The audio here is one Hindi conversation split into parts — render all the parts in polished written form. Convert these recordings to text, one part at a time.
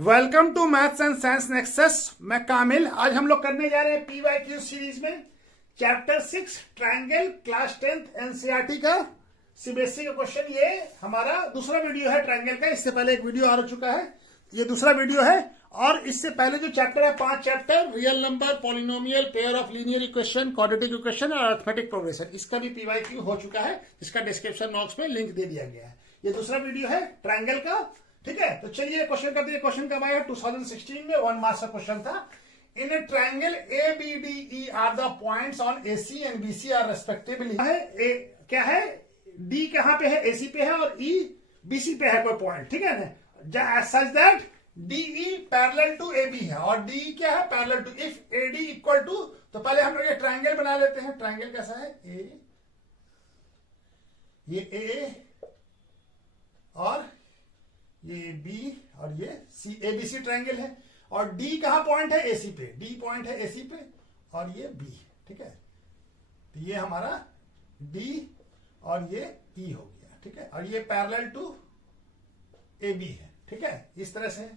Welcome to maths and science nexus. मैं कामिल। आज हम लोग करने जा रहे हैं PYQ सीरीज में chapter 6 triangle class 10th NCERT का सीबीएसई का क्वेश्चन। ये हमारा दूसरा वीडियो है ट्रायंगल का। इससे पहले एक वीडियो आ चुका है, ये दूसरा वीडियो है। और इससे पहले जो चैप्टर है 5 chapter, real number, polynomial, pair of linear equation, quadratic equation और अरिथमेटिक प्रोग्रेशन, इसका भी PYQ हो चुका है, जिसका डिस्क्रिप्शन बॉक्स में लिंक दे दिया गया है। ये दूसरा वीडियो है ट्रायंगल का, ठीक है। तो चलिए क्वेश्चन करते हैं। क्वेश्चन कब आया? 2016 में 1 मार्क्स का क्वेश्चन था। In a triangle ABDE are the points on AC and BC are respectively. क्या है? D कहां पे है? AC पे है और E BC पे है कोई पॉइंट, ठीक है ना। Such that DE parallel to AB है और DE क्या है? Parallel to. If AD equal to, तो पहले हम लोग ये ट्रायंगल बना लेते हैं। ट्रायंगल कैसा है? ये A और ये B और ये C, ABC ट्रायंगल है। और D कहां पॉइंट है? AC पे। D पॉइंट है AC पे और ये B, ठीक है। तो ये हमारा D और ये E हो गया, ठीक है। और ये पैरेलल टू AB है, ठीक है। इस तरह से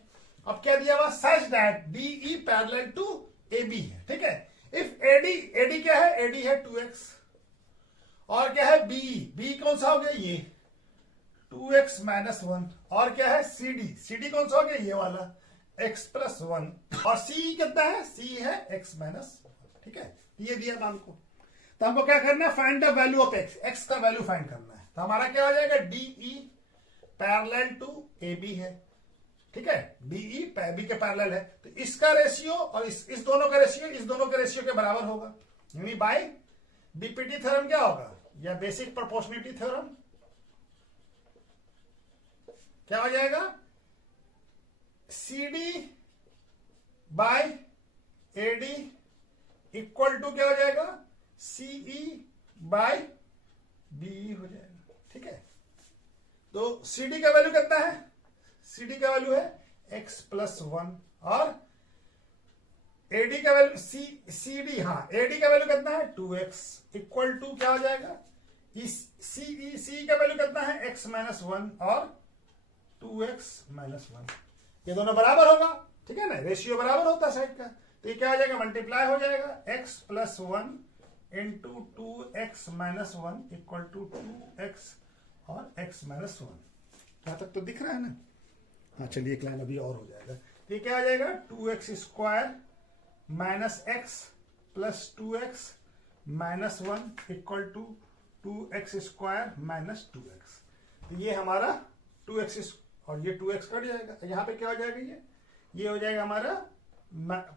अब क्या दिया हुआ? Such that DE parallel to AB है, ठीक है। इफ AD क्या है? AD है 2x और क्या है? B कौन सा हो गया? ये 2x माइनस 1। और क्या है? CD कौन सा हो गया? ये वाला x प्लस 1। और C कितना है? C है x माइनस 1, ठीक है। ये दिया था हमको। तो हमको क्या करना है? Find the value of x का वैल्यू फाइंड करना है। तो हमारा क्या हो जाएगा? DE पैरेलल टू AB है, ठीक है। DE AB के पैरेलल है, तो इसका रेशियो और इस दोनों का रेशियो इस दोनों के रेशियो के बराबर होगा, यानी बाय BPT थ्योरम क्या होगा? या बेसिक प्रोपोर्शनलिटी थ्योरम। क्या हो जाएगा? CD by AD equal to क्या हो जाएगा? CE बाय BE हो जाएगा, ठीक है। तो CD का वैल्यू कितना है? CD का वैल्यू है x प्लस 1 और AD का वैल्यू CD, हाँ, AD का वैल्यू कितना है? 2x इक्वल टू क्या हो जाएगा? CE का वैल्यू कितना है? x माइनस 1 और 2x माइनस 1। ये दोनों बराबर होगा, ठीक है ना। रेशियो बराबर होता है साइड का। तो ये क्या हो जाएगा? मल्टीप्लाई हो जाएगा x plus 1 into 2x minus 1 equal to 2x और x माइनस 1। यहां तक तो दिख रहा है ना? हाँ, चलिए एक लाइन अभी और हो जाएगा। तो ये क्या हो जाएगा? 2x square minus x plus 2x minus 1 equal to 2x square minus 2x। तो ये हमारा 2x और ये 2x कट जाएगा। यहां पे क्या हो जाएगा? ये हो जाएगा हमारा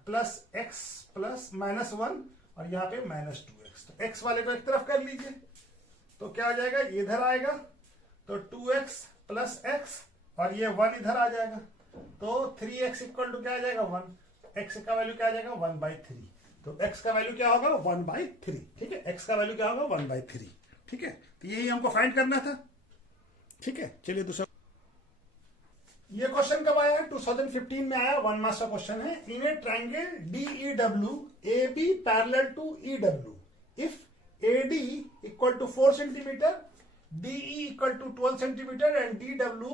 प्लस x प्लस माइनस 1 और यहाँ पे माइनस 2x। तो x वाले को एक तरफ कर लीजिए, तो क्या हो जाएगा? इधर आएगा तो 2x प्लस x और ये 1 इधर आ जाएगा, तो 3x इक्वल टू क्या आ जाएगा? 1। x का वैल्यू क्या आ जाएगा? 1/3। तो x का वैल्यू क्या होगा? 1/3, ठीक है। x का वैल्यू क्या होगा? 1/3, ठीक है। तो यही हमको फाइंड करना था, ठीक है। चलिए दूसरा। ये क्वेश्चन कब आया है? 2015 में आया। 1 मार्क्स का क्वेश्चन है। In a triangle DEW AB parallel to EW, if AD equal to 4 centimetre, DE equal to 12 centimetre and DW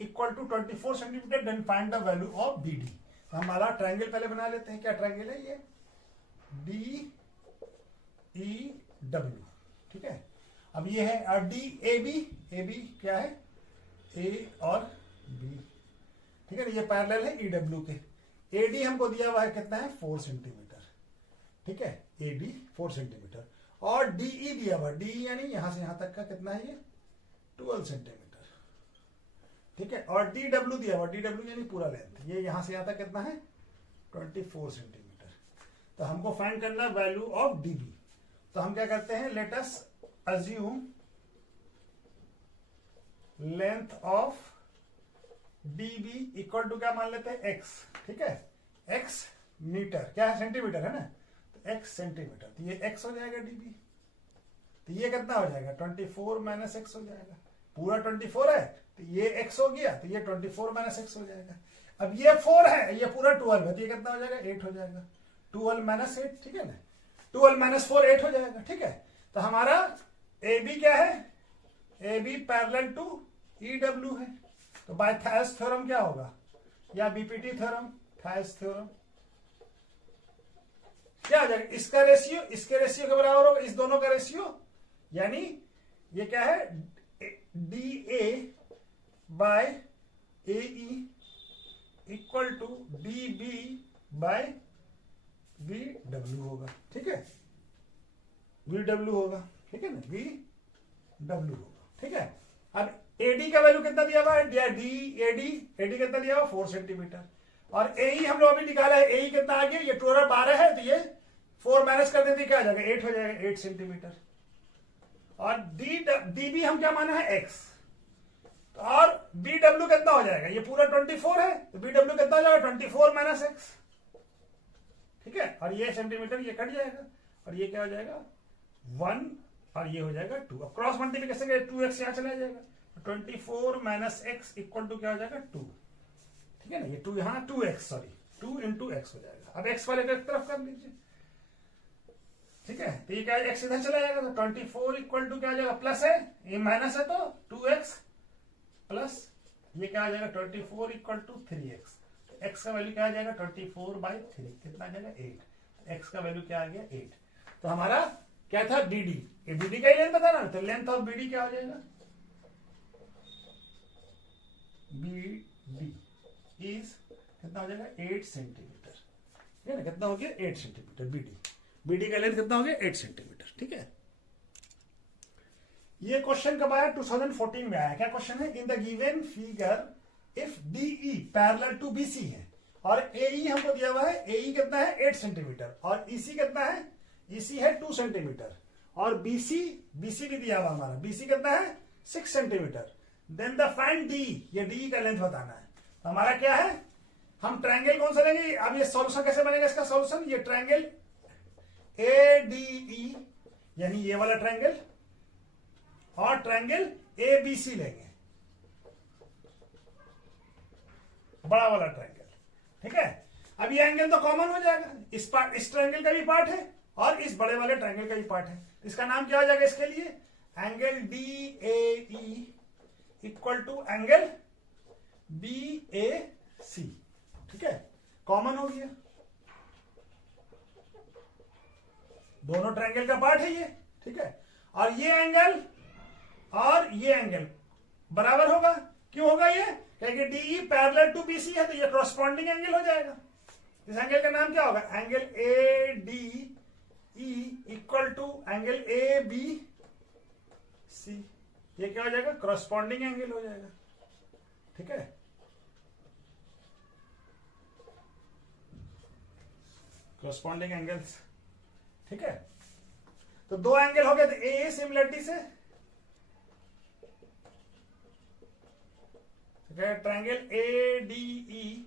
equal to 24 centimetre, then find the value of BD। हमारा ट्रायंगल पहले बना लेते हैं। क्या ट्रायंगल है ये? DEW, ठीक है। अब ये है और DAB क्या है? A और B, ठीक है। ये पैरेलल है EW के। AD हमको दिया हुआ है कितना है? 4 सेंटीमीटर, ठीक है। AD 4 सेंटीमीटर और DE दिया हुआ, DE यानी यहां से यहां तक का कितना है? ये 12 सेंटीमीटर, ठीक है। और DW दिया हुआ, DW यानी पूरा लेंथ, ये यहां से यहां तक कितना है? 24 सेंटीमीटर। तो हमको फाइंड करना है वैल्यू ऑफ DB। तो हम क्या करते हैं? Let us assume length of DB equal to क्या मान लेते हैं? x, ठीक है। x मीटर, क्या है? सेंटीमीटर है ना, तो x सेंटीमीटर। तो ये x हो जाएगा DB। तो ये कितना हो जाएगा? 24 माइनस x हो जाएगा। पूरा 24 है तो ये x हो गया, तो ये 24 माइनस x हो जाएगा। अब ये 4 है, ये पूरा 12 है, तो ये कितना हो जाएगा? 8 हो जाएगा। 12 माइनस 8, ठीक है ना। 12 माइनस 4 8 हो जाएगा, ठीक है। तो हमारा AB क्या है? AB पैरेलल टू EW है। तो बाय थेल्स थ्योरम क्या होगा? या बीपीटी थ्योरम, थायस थ्योरम, क्या आ जाएगा, इसका रेशियो इसके रेशियो के बराबर होगा, इस दोनों का रेशियो, यानी ये क्या है, D A by A equal to D B by V W होगा। ठीक है, वी डब्ल्यू होगा, ठीक है ना, वी डब्ल्यू होगा। ठीक है, अब एडी का वैल्यू कितना दिया हुआ है, एडी कितना दिया हुआ 4 सेंटीमीटर, और एई हम लोग अभी निकाला है, एई कितना आ गया, ये टोटल 12 है, तो ये 4 माइनस कर देते क्या आ जाएगा, 8 हो जाएगा, 8 सेंटीमीटर। और डीबी हम क्या माना है, एक्स, और बी डब्ल्यू कितना हो जाएगा, ये पूरा 24 है, तो बी डब्ल्यू कितना हो जाएगा, 24 माइनस एक्स। ठीक है, और ये सेंटीमीटर ये कट जाएगा, और ये क्या हो जाएगा 1, और ये हो जाएगा 2। अब क्रॉस मल्टीप्लिकेशन के 2x यहां चला जाएगा, 24 माइनस एक्स इक्वल टू क्या हो जाएगा 2। ठीक है ना, ये 2 यहां 2x, सॉरी 2 इंटू एक्स हो जाएगा। अब x वाले को एक तरफ कर लीजिए। ठीक है, तो ये क्या है, x इधर चला जाएगा, तो 24 इक्वल टू क्या आ जाएगा, प्लस है, ये माइनस है, तो 2x प्लस ये क्या आ जाएगा 24 इक्वल टू 3x। x का वैल्यू क्या आ जाएगा 24/3, कितना आ जाएगा 8। x का वैल्यू क्या आ गया 8। तो हमारा क्या था, बीडी, ये बीडी का ही लेंथ था ना, तो लेंथ ऑफ बीडी क्या हो जाएगा, बीडी इज कितना हो जाएगा 8 सेंटीमीटर। ठीक है ना, कितना हो गया 8 सेंटीमीटर बीडी का लेंथ कितना हो गया 8 सेंटीमीटर। ठीक है, ये क्वेश्चन कब आया, 2014 में आया। क्या क्वेश्चन है, in the given figure if DE parallel to BC है, और एई हमको दिया हुआ है, एई कितना है 8 सेंटीमीटर, और ईसी कितना है, ईसी है 2 सेंटीमीटर, और बीसी भी दिया हुआ हमारा, बीसी कितना है 6 centimetre. Then the find D, ये डी का लेंथ बताना है। तो हमारा क्या है, हम ट्रायंगल कौन सा लेंगे, अब ये सॉल्यूशन कैसे बनेगा इसका सॉल्यूशन, ये ट्रायंगल एडीई यानी ये वाला ट्रायंगल, और ट्रायंगल एबीसी लेंगे, बड़ा वाला ट्रायंगल। ठीक है, अब ये एंगल तो कॉमन हो जाएगा, इस ट्रायंगल का भी पार्ट है और इस बड़े वाले ट्रायंगल का भी पार्ट है। इसका नाम क्या हो जाएगा इसके लिए, angle D A equal to angle B A C. ठीक है, कॉमन हो गया, दोनों ट्रायंगल का पार्ट है ये। ठीक है, और ये एंगल और ये एंगल बराबर होगा, क्यों होगा ये, क्योंकि डीई पैरेलल टू बीसी है, तो ये कॉरस्पॉन्डिंग एंगल हो जाएगा। इस एंगल का नाम क्या होगा, angle A D E equal to angle A B C. ये क्या हो जाएगा, कॉरस्पॉन्डिंग एंगल हो जाएगा। ठीक है, कॉरस्पॉन्डिंग एंगल्स। ठीक है, तो दो एंगल हो गए, तो ए सिमिलरिटी से triangle A D E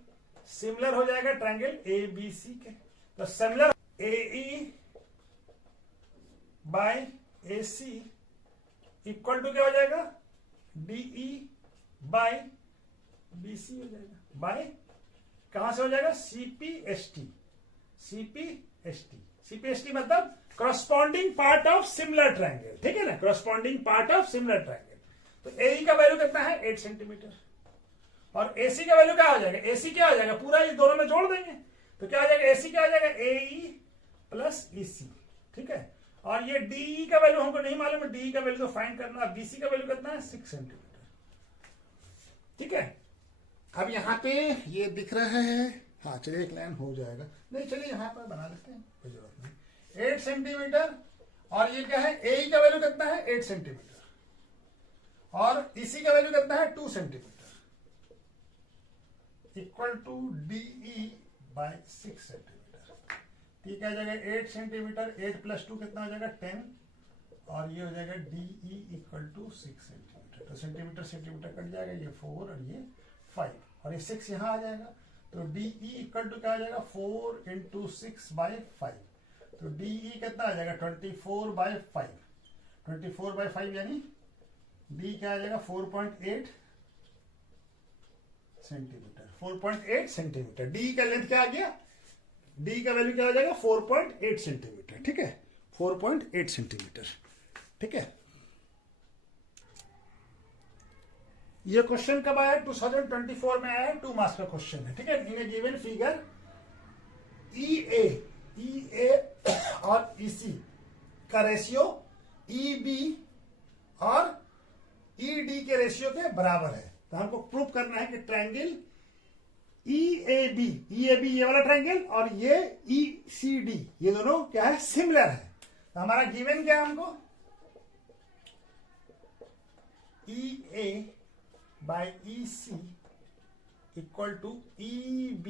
similar हो जाएगा ट्रायंगल ए बी सी के। तो similar A E by A C equal to क्या हो जाएगा, डीई बाय बी सी हो जाएगा, बाय कहां से हो जाएगा, सीपीएसटी। सीपीएसटी मतलब corresponding part of similar triangle. ठीक है ना, corresponding part of similar triangle. तो एई का वैल्यू कितना है 8 सेंटीमीटर, और एसी का वैल्यू क्या हो जाएगा, एसी क्या हो जाएगा, पूरा ये दोनों में जोड़ देंगे, तो क्या हो जाएगा, एसी क्या हो जाएगा एई प्लस ईसी। ठीक है, और ये डीई का वैल्यू हमको नहीं मालूम है, डीई का वैल्यू तो फाइंड करना। बीसी का वैल्यू कितना है 6 सेंटीमीटर। ठीक है, अब यहां पे ये दिख रहा है, हाँ चलिए एक लाइन हो जाएगा, नहीं चलिए यहां पर बना लेते हैं, कोई जरूरत नहीं। 8 सेंटीमीटर, और ये क्या है, एई का वैल्यू कितना है 8 सेंटीमीटर, और इसी का वैल्यू कितना है 2 centimetre, equal to DE by 6 centimetre. ठीक है, जाएगा 8 सेंटीमीटर, 8 प्लस 2 कितना हो जाएगा 10, और ये हो जाएगा डीई इक्वल टू 6 सेंटीमीटर। तो सेंटीमीटर कट जाएगा, ये 4 और ये 5, और ये 6 यहां आ जाएगा, तो डीई इक्वल टू क्या आ जाएगा 4 इंटू 6/5। तो डीई कितना आ जाएगा 24/5, 24/5 यानी डी क्या आ जाएगा 4.8 सेंटीमीटर, 4.8 सेंटीमीटर। डी का लेंथ क्या आ गया, डी का वैल्यू क्या हो जाएगा 4.8 सेंटीमीटर। ठीक है, 4.8 सेंटीमीटर। ठीक है, ये क्वेश्चन कब आया? 2024 में आया, 2 मार्क्स का क्वेश्चन है, ठीक है। इन ए गिवन फिगर ई ए और ईसी का रेशियो ईबी और ईडी के रेशियो के बराबर है। तो हमको प्रूव करना है कि ट्रायंगल ईएबी ये वाला ट्रायंगल और ये ईसीडी ये दोनों क्या है? सिमिलर है। तो हमारा गिवन क्या है? हमको EA by EC equal to EB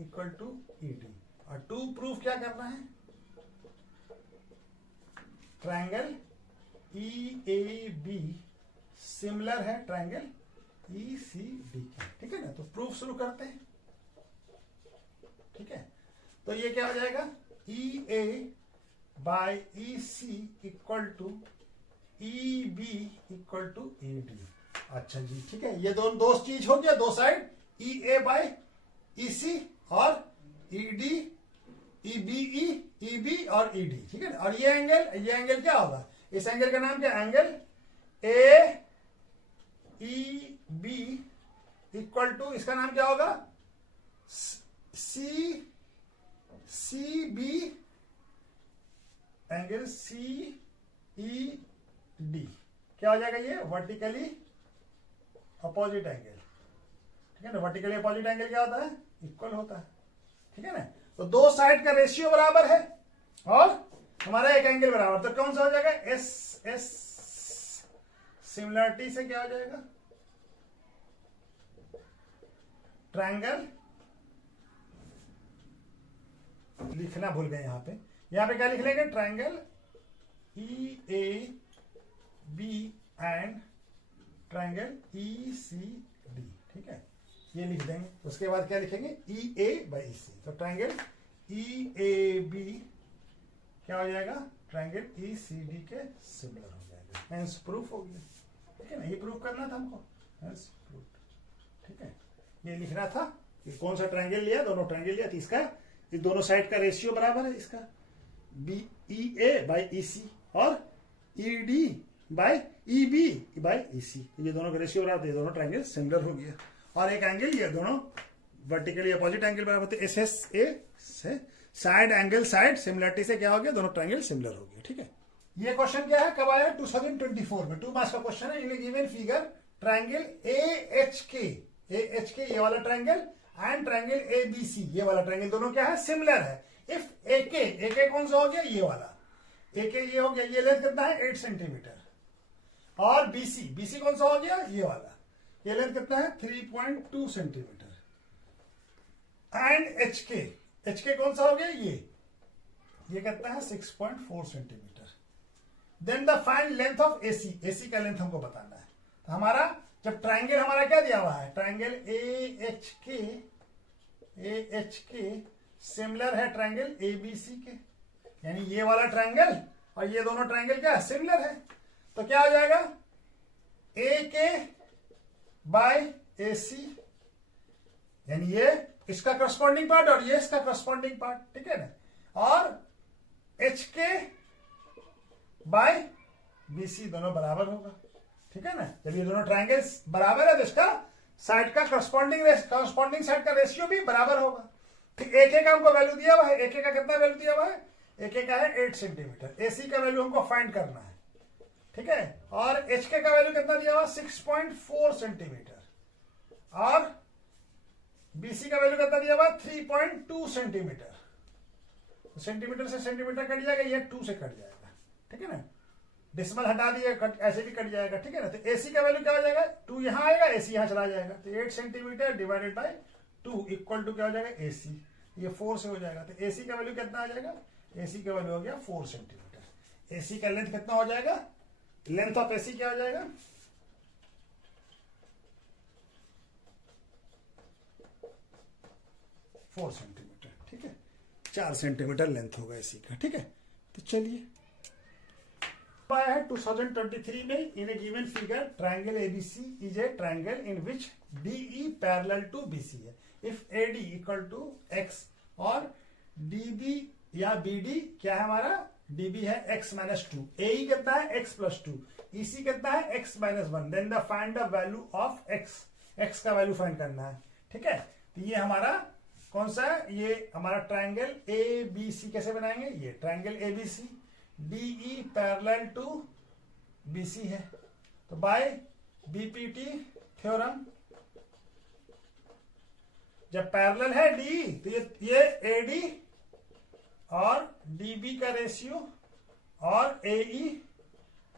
equal to ED, और टू प्रूफ क्या करना है? ट्रायंगल EAB सिमिलर है ट्रायंगल ECD के, ठीक है ना। तो प्रूफ शुरू करते हैं, ठीक है। तो ये क्या हो जाएगा? EA by EC equal to EB equal to ED। अच्छा जी, ठीक है। ये दो चीज हो गया, दो साइड EA बाय EC और ED EBE EB और ED, ठीक है। और ये एंगल क्या होगा? इस एंगल का नाम क्या? एंगल AEB इक्वल टू इसका नाम क्या होगा? CB एंगल CED क्या हो जाएगा? ये वर्टिकली अपोजिट एंगल, ठीक है ना। वर्टिकली अपोजिट एंगल क्या होता है? इक्वल होता है, ठीक है ना। तो दो साइड का रेशियो बराबर है और हमारा एक एंगल बराबर, तो कौन सा हो जाएगा? एस सिमिलरिटी से क्या हो जाएगा? ट्रायंगल, लिखना भूल गए यहां पे क्या लिख लेंगे? Triangle EAB and triangle ECD, ठीक है। ये लिख देंगे। उसके बाद क्या लिखेंगे? EA by EC। तो ट्रायंगल EAB क्या हो जाएगा? ट्रायंगल ECD के सिमिलर हो जाएगा। हेंस प्रूफ हो गया, ठीक है ना। ये प्रूफ करना था हमको, हेंस प्रूफ, ठीक है। ये लिखना था कि कौन सा ट्रायंगल लिया, दोनों ट्रायंगल लिया, तो इसका इस दोनों साइड का रेशियो बराबर है, इसका EA बाई EC और ED by EB by EC, ये दोनों का रेशियो बराबर, ये दोनों ट्रायंगल सिमिलर हो गया। और एक एंगल, ये दोनों वर्टिकली अपोजिट एंगल बराबर थे। SSA से साइड एंगल साइड सिमिलरिटी से क्या हो गया? दोनों ट्रायंगल सिमिलर हो गए, ठीक है। ये क्वेश्चन क्या है? कब आया? 2024 में, 2 मार्क्स का क्वेश्चन है। In given figure triangle AHK ये वाला ट्रायंगल एंड ट्रायंगल ABC ये वाला ट्रायंगल दोनों क्या है? सिमिलर है। इफ AK कौन सा हो गया? ये वाला AK ये हो गया, ये लेंथ कितना है? 8 सेंटीमीटर। और BC कौन सा हो गया? ये वाला, ये लेंथ कितना है? 3.2 सेंटीमीटर। एंड HK कौन सा हो गया? ये कितना है? 6.4 centimetre. Then the find length of AC का लेंथ हमको बताना है। तो हमारा जब ट्रायंगल हमारा क्या दिया हुआ है? ट्रायंगल AHK सिमिलर है ट्रायंगल ABC के, यानी ये वाला ट्रायंगल और ये दोनों ट्रायंगल क्या है? सिमिलर है। तो क्या हो जाएगा? AK बाय AC, यानी ये इसका करस्पॉन्डिंग पार्ट और ये इसका करस्पॉन्डिंग पार्ट, ठीक है ना। और HK बाय BC दोनों बराबर होगा, ठीक है ना। जब ये दोनों ट्रायंगल्स बराबर है तो इसका साइड का करस्पॉन्डिंग साइड का रेशियो भी बराबर होगा। ठीक, AK का हमको वैल्यू दिया हुआ है। AK का कितना वैल्यू दिया हुआ है? AK का है 8 सेंटीमीटर। AC का वैल्यू हमको फाइंड करना है, ठीक है। और HK का वैल्यू कितना दिया हुआ? 6.4 सेंटीमीटर। और BC का वैल्यू कितना दिया हुआ? 3.2 सेंटीमीटर। सेंटीमीटर से सेंटीमीटर कट जाएगा, ये 2 से कट जाएगा, ठीक है ना। डेसिमल हटा दिए, ऐसे भी कट जाएगा, ठीक है ना। तो AC का वैल्यू क्या हो जाएगा? 2 यहां आएगा, AC यहां चला जाएगा। तो 8 centimetre divided by 2 equal to क्या हो जाएगा? AC। ये 4 से हो जाएगा। तो AC का वैल्यू कितना आ जाएगा? AC का वैल्यू हो गया 4 सेंटीमीटर। AC का लेंथ कितना हो जाएगा? लेंथ ऑफ AC क्या हो जाएगा? 4 सेंटीमीटर, ठीक है। 4 सेंटीमीटर लेंथ होगा AC का, ठीक है। तो चलिए आया है 2023 में। In a given figure triangle ABC is a triangle in which DE parallel to BC है। If AD equal to X और DB या BD क्या है हमारा? डीबी है x माइनस टू, एई कितना है x प्लस टू, ईसी कितना है x minus one, then the find the value of x का वैल्यू फाइंड करना है। ठीक है, तो ये हमारा कौन सा है, ये हमारा ट्राइंगल ए बी सी कैसे बनाएंगे, ये triangle A B C DE parallel to BC है, तो बाय बीपीटी थ्योरम, जब पैरेलल है डी तो ये एडी और डीबी का रेशियो और एई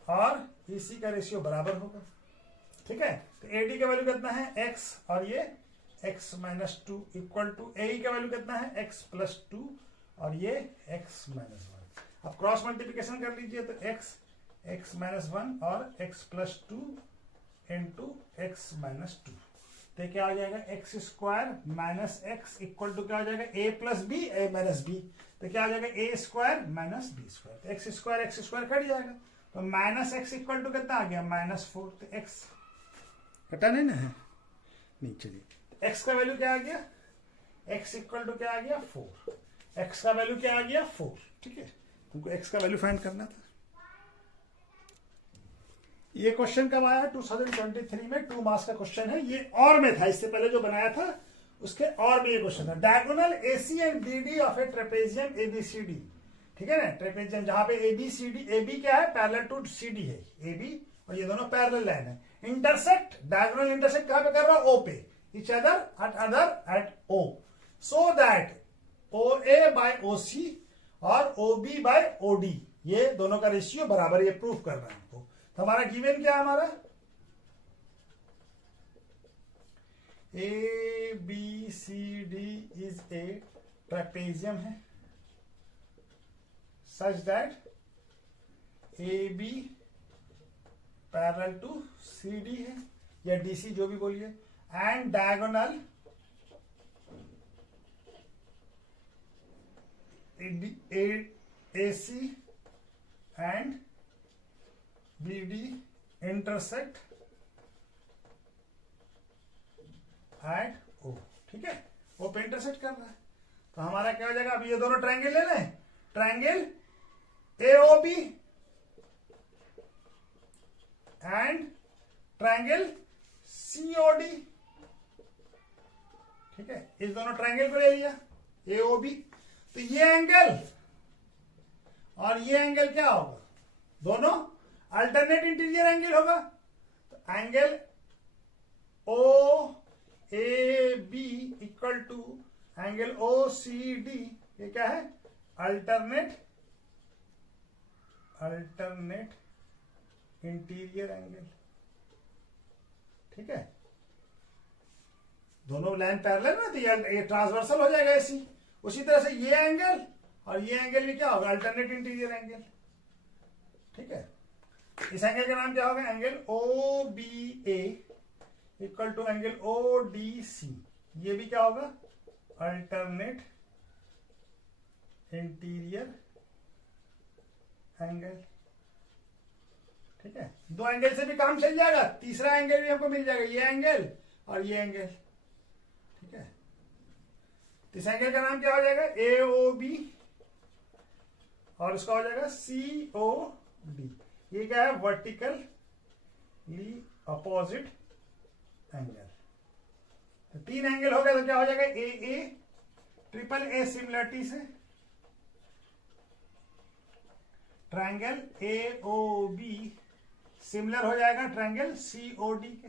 और ईसी का रेशियो बराबर होगा। ठीक है, तो एडी का वैल्यू कितना है x और ये x minus two equal to A का वैल्यू कितना है x प्लस टू और ये x माइनस वन। अब क्रॉस मल्टीप्लिकेशन कर लीजिए तो x माइनस वन और x plus two into x minus two, तो क्या हो जाएगा x square minus x equal to क्या हो जाएगा a plus B A minus B, तो क्या हो जाएगा a square minus B square, तो एक्स स्क्वायर कट जाएगा, तो माइनस एक्स इक्वल टू कितना आ गया माइनस फोर, तो एक्स कटा नहीं ना है, नहीं चलिए एक्स का वैल्यू क्या आ गया, एक्स इक्वल टू क्या आ गया फोर, एक्स का वैल्यू क्या आ गया फोर। ठीक है, तुमको एक्स का वैल्यू फाइंड करना था। ये क्वेश्चन कब आया 2023 में, 2 मार्क्स का क्वेश्चन है ये, और में था इससे पहले जो बनाया था उसके और में ये क्वेश्चन था। Diagonal AC and BD of a trapezium ABCD, ठीक है ना, ट्रेपेजियम जहां पे एबीसीडी, एबी क्या है पैरेलल टू सीडी है, एबी और ये दोनों पैरेलल लाइन है, इंटरसेक्ट डायगोनल इंटरसेक्ट कहां पे कर रहा है ओ पे, each other at O, so that OA by OC और OB by OD ये दोनों का रेशियो बराबर, ये प्रूफ करना है हमको। तो हमारा गिवन क्या है, हमारा ABCD इज ए ट्रेपेजियम है such that AB parallel to CD है या DC जो भी बोलिए, and diagonal AC and BD intersect at O। ठीक है, O पे इंटरसेक्ट कर रहा है, तो हमारा क्या हो जाएगा, अब ये दोनों ट्रायंगल ले लें, triangle AOB and triangle COD। ठीक है, इस दोनों ट्रायंगल को ले लिया AOB, तो ये एंगल और ये एंगल क्या होगा, दोनों अल्टरनेट इंटीरियर एंगल होगा, तो angle OAB equal to angle OCD, ये क्या है अल्टरनेट इंटीरियर एंगल। ठीक है, दोनों लाइन पैरेलल ना, तो ये ट्रांसवर्सल हो जाएगा ऐसी, उसी तरह से ये एंगल और ये एंगल भी क्या होगा अल्टरनेट इंटीरियर एंगल। ठीक है, इस एंगल का नाम क्या होगा, angle OBA equal to angle ODC, ये भी क्या होगा अल्टरनेट इंटीरियर एंगल। ठीक है, दो एंगल से भी काम चल जाएगा, तीसरा एंगल भी हमको मिल जाएगा, ये एंगल और ये एंगल। ठीक है, इस एंगल का नाम क्या हो जाएगा AOB और उसका हो जाएगा COD, ये क्या है वर्टिकली अपोजिट एंगल। तो 3 एंगल हो गए, तो क्या हो जाएगा AA ट्रिपल A सिमिलरिटी से ट्रायंगल AOB सिमिलर हो जाएगा ट्रायंगल COD के।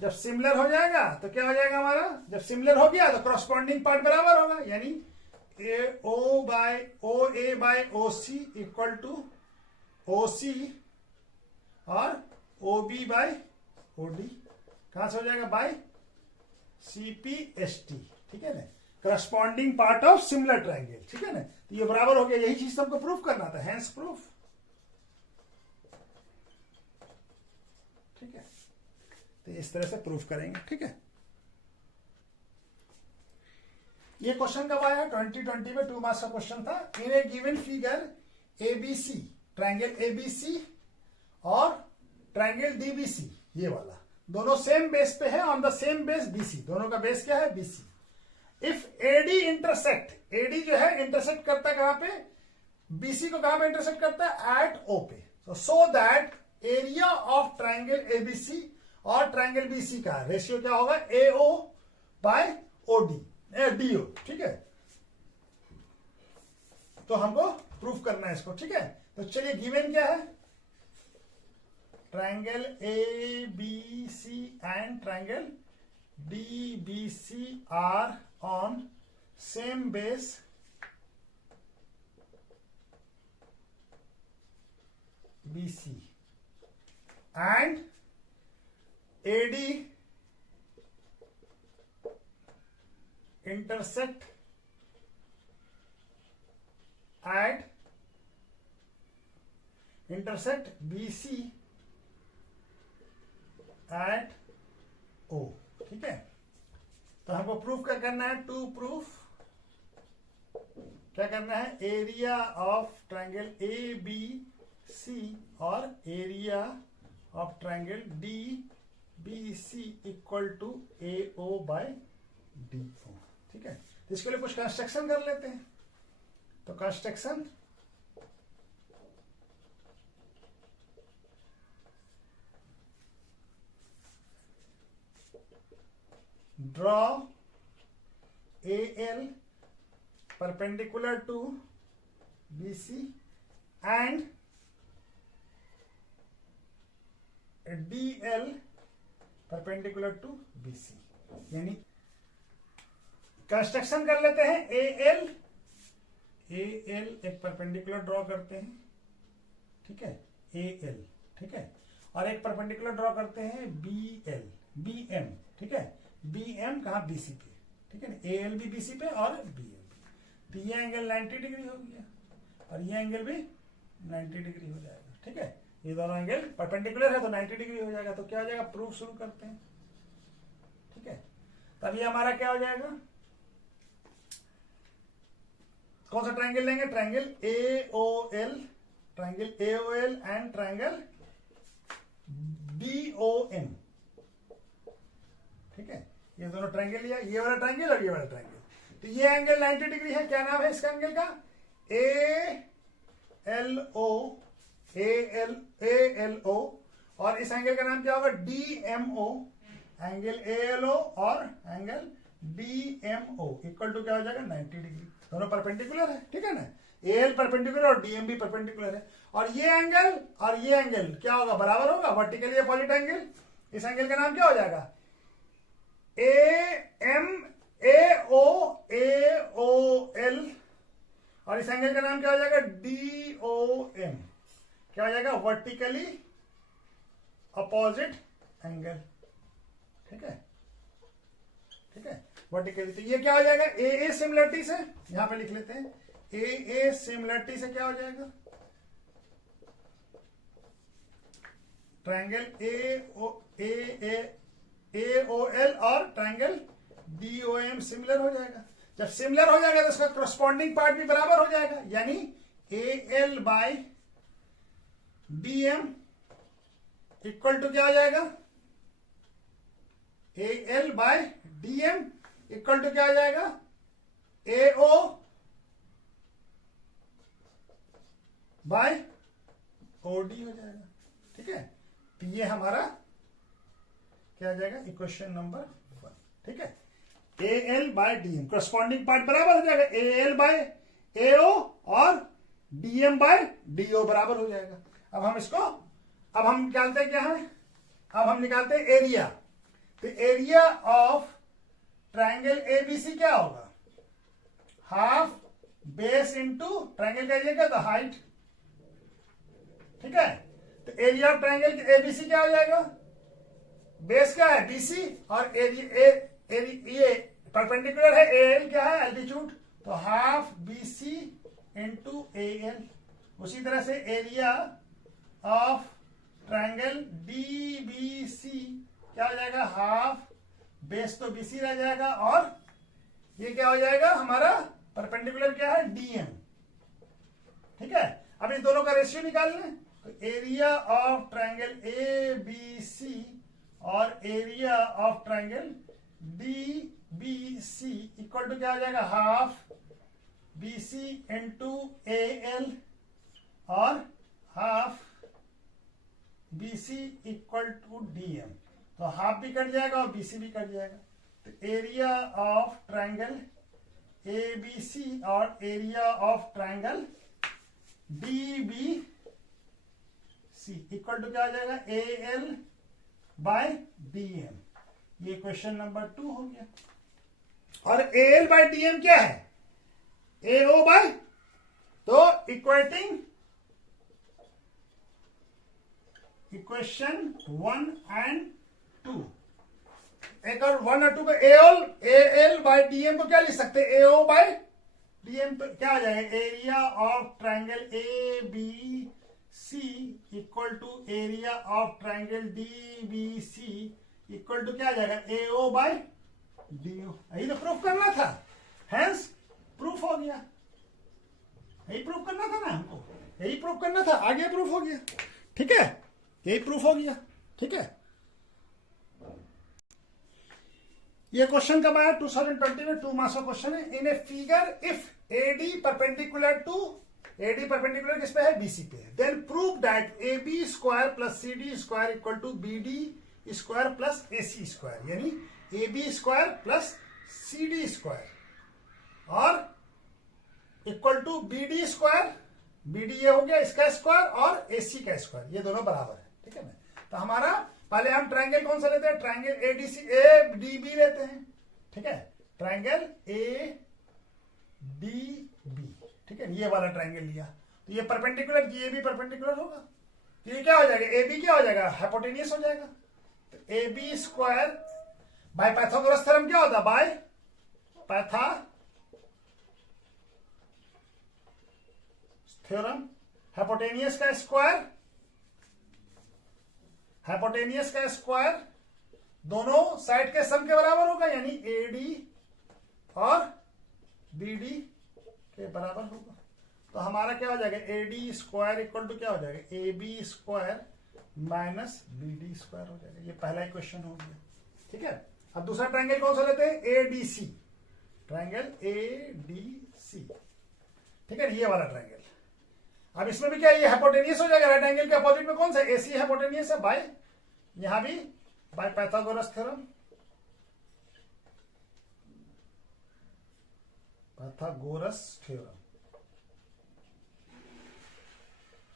जब सिमिलर हो जाएगा तो क्या हो जाएगा हमारा, जब सिमिलर हो गया तो कॉरस्पॉन्डिंग पार्ट बराबर होगा, यानी OA by OC equal to OC और OB बाय OD कहां से हो जाएगा बाय CPST। ठीक है ना, corresponding part of similar triangle. ठीक है ना, तो ये बराबर हो गया, यही चीज हमको प्रूफ करना था, हैंस प्रूफ। ठीक है, तो इस तरह से प्रूफ करेंगे। ठीक है, ये क्वेश्चन कब आया 2020 में, 2 मार्क्स का क्वेश्चन था। In a given figure ABC, triangle ABC और ट्रायंगल DBC, ये वाला दोनों सेम बेस पे है, on the same base BC, दोनों का बेस क्या है BC। If AD intersect, AD जो है इंटरसेक्ट करता है कहां पे बीसी को कहां पे इंटरसेक्ट करता है? एट ओ पे। So that area of triangle ABC और ट्राइंगल बीसी का रेशियो क्या होगा? AO by OD, DO. ठीक है, तो हमको प्रूफ करना है इसको। ठीक है, तो चलिए गिवन क्या है? Triangle A B C and triangle D B C are on same base BC and AD intersect BC at O। ठीक है, तो हमको प्रूफ क्या करना है? टू प्रूफ क्या करना है? Area of triangle A B C और area of triangle D B C equal to A O by D O. ठीक है, तो इसके लिए कुछ कंस्ट्रक्शन कर लेते हैं। तो construction, draw A L perpendicular to B C and DL perpendicular to BC। यानी कंस्ट्रक्शन कर लेते हैं। AL एक परपेंडिकुलर ड्रॉ करते हैं। ठीक है, AL। ठीक है, और एक परपेंडिकुलर ड्रॉ करते हैं BM। ठीक है, BM कहां? BC पे। ठीक है ना, AL भी BC पे और BM भी। तो ये एंगल 90 डिग्री हो गया और ये एंगल भी 90 डिग्री हो जाएगा। ठीक है, ये दोनों एंगल परपेंडिकुलर है तो 90 डिग्री हो जाएगा। तो क्या हो जाएगा? प्रूफ शुरू करते हैं। ठीक है, तब ये हमारा क्या हो जाएगा? कौन सा ट्राइंगल लेंगे? Triangle AOL, triangle AOL and triangle DOM। ठीक है, ये दोनों ट्राइंगल लिया, ये वाला ट्राइंगल और ये वाला ट्राइंगल। तो ये एंगल 90 डिग्री है। क्या नाम है इसका एंगल का? ALO। और इस एंगल का नाम क्या होगा? DMO। एंगल ALO और एंगल DMO इक्वल टू क्या हो जाएगा? 90 डिग्री। दोनों परपेंडिकुलर है। ठीक है ना, AL परपेंडिकुलर और DM भी परपेंडिकुलर है। और ये एंगल क्या होगा? बराबर होगा, वर्टिकली अपोजिट एंगल। इस एंगल का नाम क्या हो जाएगा? AOL। और इस एंगल का नाम क्या हो जाएगा? DOM। क्या हो जाएगा? Vertically opposite angle. ठीक है, ठीक है, वर्टिकली। तो ये क्या हो जाएगा? AA सिमिलरिटी से, यहां पे लिख लेते हैं, AA सिमिलरिटी से क्या हो जाएगा? ट्राइंगल AOL और ट्राइंगल DOM सिमिलर हो जाएगा। जब सिमिलर हो जाएगा तो इसका करस्पॉन्डिंग पार्ट भी बराबर हो जाएगा। यानी AL by DM equal to क्या हो जाएगा? AL by DM equal to क्या हो जाएगा? AO बाय OD हो जाएगा। ठीक है, तो ये हमारा क्या आ जाएगा? Equation number 1। ठीक है, AL by DM corresponding part बराबर हो जाएगा। AL बाय AO और DM बाय DO बराबर हो जाएगा। अब हम निकालते हैं क्या है? अब हम निकालते हैं एरिया। तो एरिया ऑफ ट्राइंगल ABC क्या होगा? हाफ बेस इंटू ट्राइंगल का एरिया क्या था? हाइट। ठीक है, तो एरिया ऑफ ट्राइंगल ABC क्या हो जाएगा? बेस क्या है? BC और ये परपेंडिकुलर है AL क्या है? एल्टीट्यूड। तो हाफ BC इंटू AL। उसी तरह से एरिया ऑफ ट्राइंगल DBC क्या हो जाएगा? हाफ बेस तो BC रह जाएगा और ये क्या हो जाएगा? हमारा परपेंडिकुलर क्या है? DM। ठीक है, अब इन दोनों का रेशियो निकाल लें। तो एरिया ऑफ ट्राइंगल ABC और area of triangle DBC equal to क्या हो जाएगा? हाफ BC इंटू AL और half BC equal to DM। तो हाफ भी कट जाएगा और BC भी कट जाएगा। तो एरिया ऑफ ट्रायंगल ABC और area of triangle DBC equal to क्या आ जाएगा, AL बाय DM। ये क्वेश्चन नंबर 2 हो गया। और AL बाय DM क्या है, AO बाय, तो इक्वेटिंग इक्वेशन 1 एंड 2, एक और 1 और 2 पे AL बाय DM को क्या लिख सकते हैं, AO बाय DM। तो क्या आ जाएगा, area of triangle ABC equal to area of triangle DBC equal to क्या आ जाएगा, AO बाय DO। यही तो प्रूफ करना था, हेंस प्रूफ हो गया। यही प्रूफ करना था ना हमको, यही प्रूफ करना था, आगे प्रूफ हो गया। ठीक है, यही प्रूफ हो गया। ठीक है, ये क्वेश्चन कब आया, 2020 में, 2 मार्क्स का क्वेश्चन है। In a figure if AD perpendicular to, AD perpendicular किस पे है, BC पे है, then prove that AB square plus CD square equal to BD square plus AC square, यानी AB square plus CD square और equal to BD square, BD ये हो गया इसका स्क्वायर और AC का स्क्वायर, ये दोनों बराबर है। ठीक है ना, तो हमारा पहले हम ट्रायंगल कौन सा लेते हैं, ट्रायंगल ADB लेते हैं। ठीक है, ट्रायंगल ADB। ठीक है, ये वाला ट्रायंगल लिया, तो ये परपेंडिकुलर, ये भी परपेंडिकुलर होगा, तो ये क्या हो जाएगा, AB क्या हो जाएगा, हाइपोटेनियस हो जाएगा। तो AB square by Pythagoras theorem क्या होता है, बाय थ्योरम, हाइपोटेनियस का स्क्वायर, हाइपोटेनियस का स्क्वायर दोनों साइड के सम के बराबर होगा, यानी AD और BD के बराबर होगा। तो हमारा क्या हो जाएगा, AD स्क्वायर इक्वल टू क्या हो जाएगा, AB square minus BD square हो जाएगा। ये पहला इक्वेशन हो गया। ठीक है, अब दूसरा ट्रायंगल कौन सा लेते हैं, ADC, ट्रायंगल ADC। ठीक है, ये वाला ट्रायंगल। अब इसमें भी क्या, ये हाइपोटेनियस हो जाएगा, राइट एंगल के अपोजिट में कौन सा, AC हाइपोटेनियस है, बाय यहां भी बाय पाइथागोरस थ्योरम,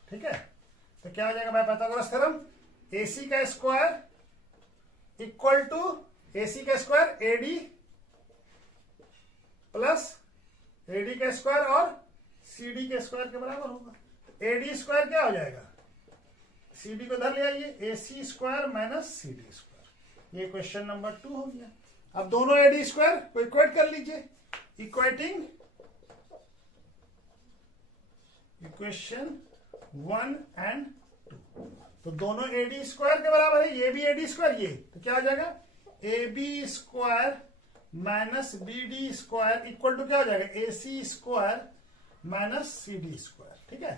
ठीक है, तो क्या हो जाएगा, बाय पाइथागोरस थ्योरम AC का स्क्वायर इक्वल टू AC का स्क्वायर AD प्लस AD का स्क्वायर और CD के स्क्वायर के बराबर होगा। AD स्क्वायर क्या हो जाएगा, CD को इधर ले आइए, AC square minus CD square. ये क्वेश्चन नंबर 2 हो गया। अब दोनों AD स्क्वायर को इक्वेट कर लीजिए, इक्वेटिंग इक्वेशन 1 एंड 2, तो दोनों AD स्क्वायर के बराबर है, ये भी AD स्क्वायर, ये तो क्या हो जाएगा, AB square minus BD square equal to क्या हो जाएगा, AC square minus CD square. ठीक है,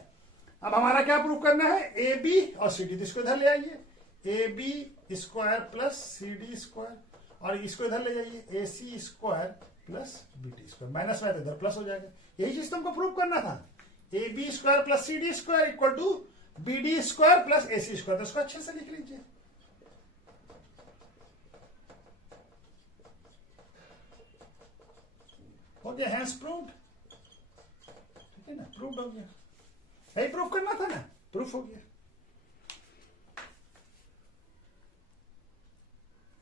अब हमारा क्या प्रूव करना है, AB और CD, तो इसको इधर ले आइए, AB square plus CD square, और इसको इधर ले जाइए, AC square plus BD square, minus में इधर प्लस हो जाएगा। यही चीज तुमको प्रूव करना था, AB square plus CD square equal to BD square plus AC square. तो इसको अच्छे से लिख लीजिए। हो गया, हैंस प्रूव्ड। ठीक है ना, प्रूव्ड हो गया। यही प्रूफ करना था ना, प्रूफ हो गया।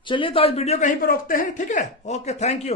चलिए, तो आज वीडियो कहीं पर रोकते हैं। ठीक है, ओके, थैंक यू।